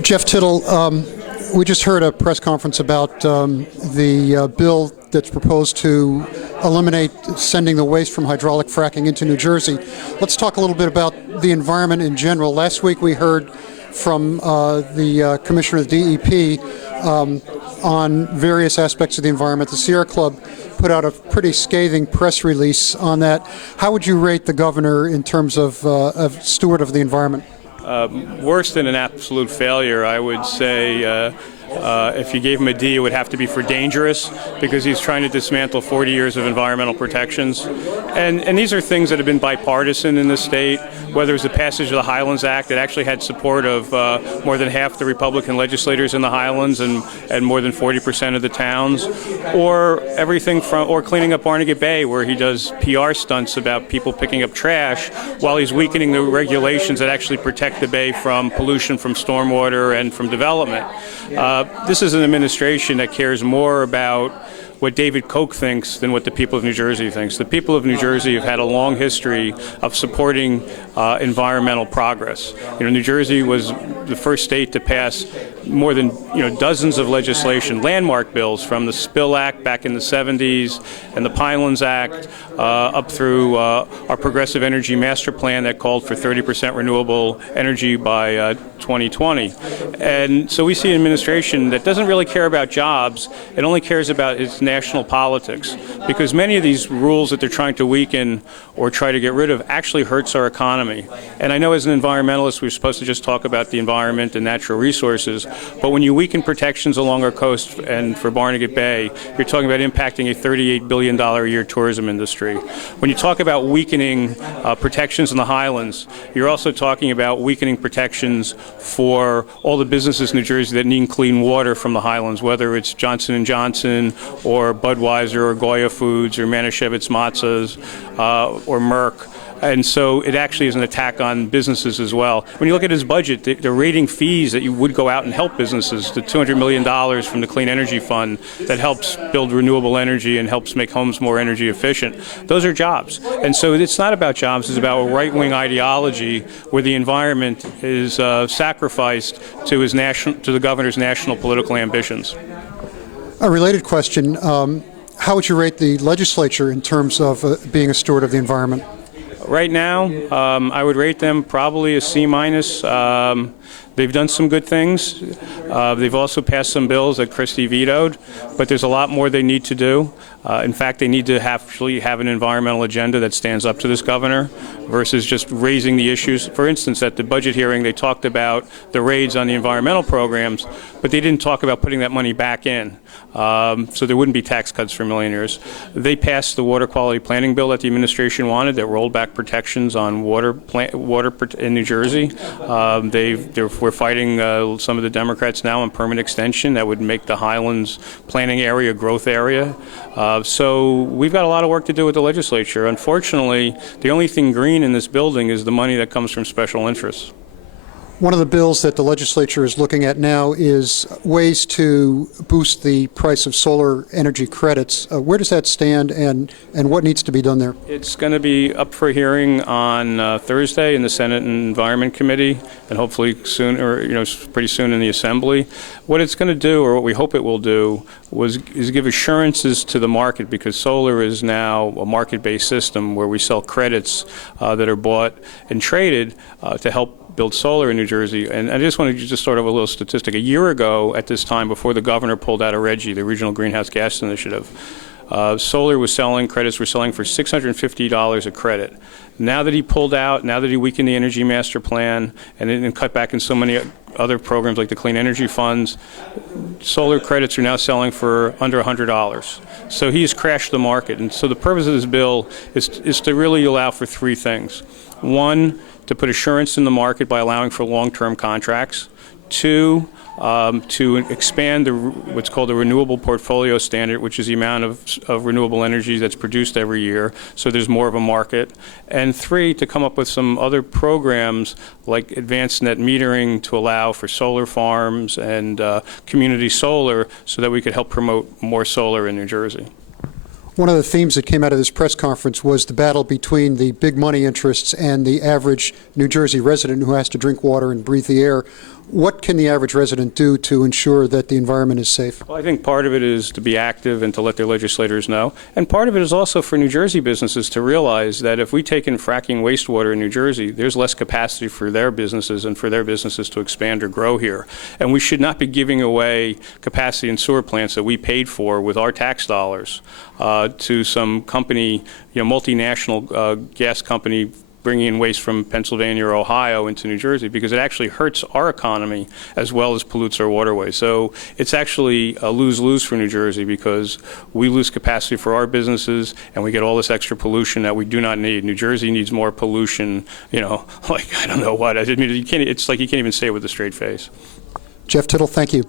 Jeff Tittel, we just heard a press conference about the bill that's proposed to eliminate sending the waste from hydraulic fracking into New Jersey. Let's talk a little bit about the environment in general. Last week we heard from the Commissioner of the DEP on various aspects of the environment. The Sierra Club put out a pretty scathing press release on that. How would you rate the governor in terms of steward of the environment? Worse than an absolute failure, I would say. If you gave him a D, it would have to be for dangerous, because he's trying to dismantle 40 years of environmental protections. And these are things that have been bipartisan in the state, whether it's the passage of the Highlands Act that actually had support of more than half the Republican legislators in the Highlands and more than 40% of the towns, or everything from, or cleaning up Barnegat Bay, where he does PR stunts about people picking up trash while he's weakening the regulations that actually protect the bay from pollution from stormwater and from development. This is an administration that cares more about what David Koch thinks than what the people of New Jersey thinks. The people of New Jersey have had a long history of supporting environmental progress. New Jersey was the first state to pass more than dozens of legislation, landmark bills, from the Spill Act back in the 70s and the Pinelands Act up through our Progressive Energy Master Plan that called for 30% renewable energy by 2020. And so we see an administration that doesn't really care about jobs. It only cares about its national politics, because many of these rules that they're trying to weaken or try to get rid of actually hurts our economy. And I know as an environmentalist we're supposed to just talk about the environment and natural resources, but when you weaken protections along our coast and for Barnegat Bay, you're talking about impacting a $38 billion a year tourism industry. When you talk about weakening protections in the Highlands, you're also talking about weakening protections for all the businesses in New Jersey that need clean water from the Highlands, whether it's Johnson & Johnson or Budweiser or Goya Foods or Manischewitz Matzahs or Merck. And so it actually is an attack on businesses as well. When you look at his budget, they're rating fees that you would go out and help businesses, the $200 million from the Clean Energy Fund that helps build renewable energy and helps make homes more energy efficient. Those are jobs. And so it's not about jobs, it's about a right-wing ideology where the environment is sacrificed to the governor's national political ambitions. A related question, how would you rate the legislature in terms of being a steward of the environment? Right now, I would rate them probably a C-. They've done some good things. They've also passed some bills that Christie vetoed, but there's a lot more they need to do. In fact, they need to actually have an environmental agenda that stands up to this governor versus just raising the issues. For instance, at the budget hearing, they talked about the raids on the environmental programs, but they didn't talk about putting that money back in, so there wouldn't be tax cuts for millionaires. They passed the water quality planning bill that the administration wanted that rolled back protections on water in New Jersey. We're fighting some of the Democrats now on permit extension that would make the Highlands planning area a growth area. So we've got a lot of work to do with the legislature. Unfortunately, the only thing green in this building is the money that comes from special interests. One of the bills that the legislature is looking at now is ways to boost the price of solar energy credits. Where does that stand, and what needs to be done there? It's going to be up for hearing on Thursday in the Senate Environment Committee, and hopefully soon, or pretty soon in the Assembly. What it's going to do, or what we hope it will do, is give assurances to the market, because solar is now a market-based system where we sell credits that are bought and traded to help build solar in New Jersey. And I just wanted to just sort of a little statistic. A year ago at this time, before the governor pulled out of RGGI, the Regional Greenhouse Gas Initiative, solar was selling, credits were selling for $650 a credit. Now that he pulled out, now that he weakened the Energy Master Plan and then cut back in so many other programs like the Clean Energy Funds, solar credits are now selling for under $100. So he's crashed the market. And so the purpose of this bill is to really allow for three things. One, to put assurance in the market by allowing for long-term contracts. Two, to expand what's called the renewable portfolio standard, which is the amount of renewable energy that's produced every year, so there's more of a market. And three, to come up with some other programs like advanced net metering to allow for solar farms and community solar so that we could help promote more solar in New Jersey. One of the themes that came out of this press conference was the battle between the big money interests and the average New Jersey resident who has to drink water and breathe the air. What can the average resident do to ensure that the environment is safe? Well, I think part of it is to be active and to let their legislators know. And part of it is also for New Jersey businesses to realize that if we take in fracking wastewater in New Jersey, there's less capacity for their businesses and for their businesses to expand or grow here. And we should not be giving away capacity in sewer plants that we paid for with our tax dollars to some company, multinational gas company bringing in waste from Pennsylvania or Ohio into New Jersey, because it actually hurts our economy as well as pollutes our waterways. So it's actually a lose-lose for New Jersey, because we lose capacity for our businesses and we get all this extra pollution that we do not need. New Jersey needs more pollution, like I don't know what. I mean, it's like you can't even say it with a straight face. Jeff Tittel, thank you.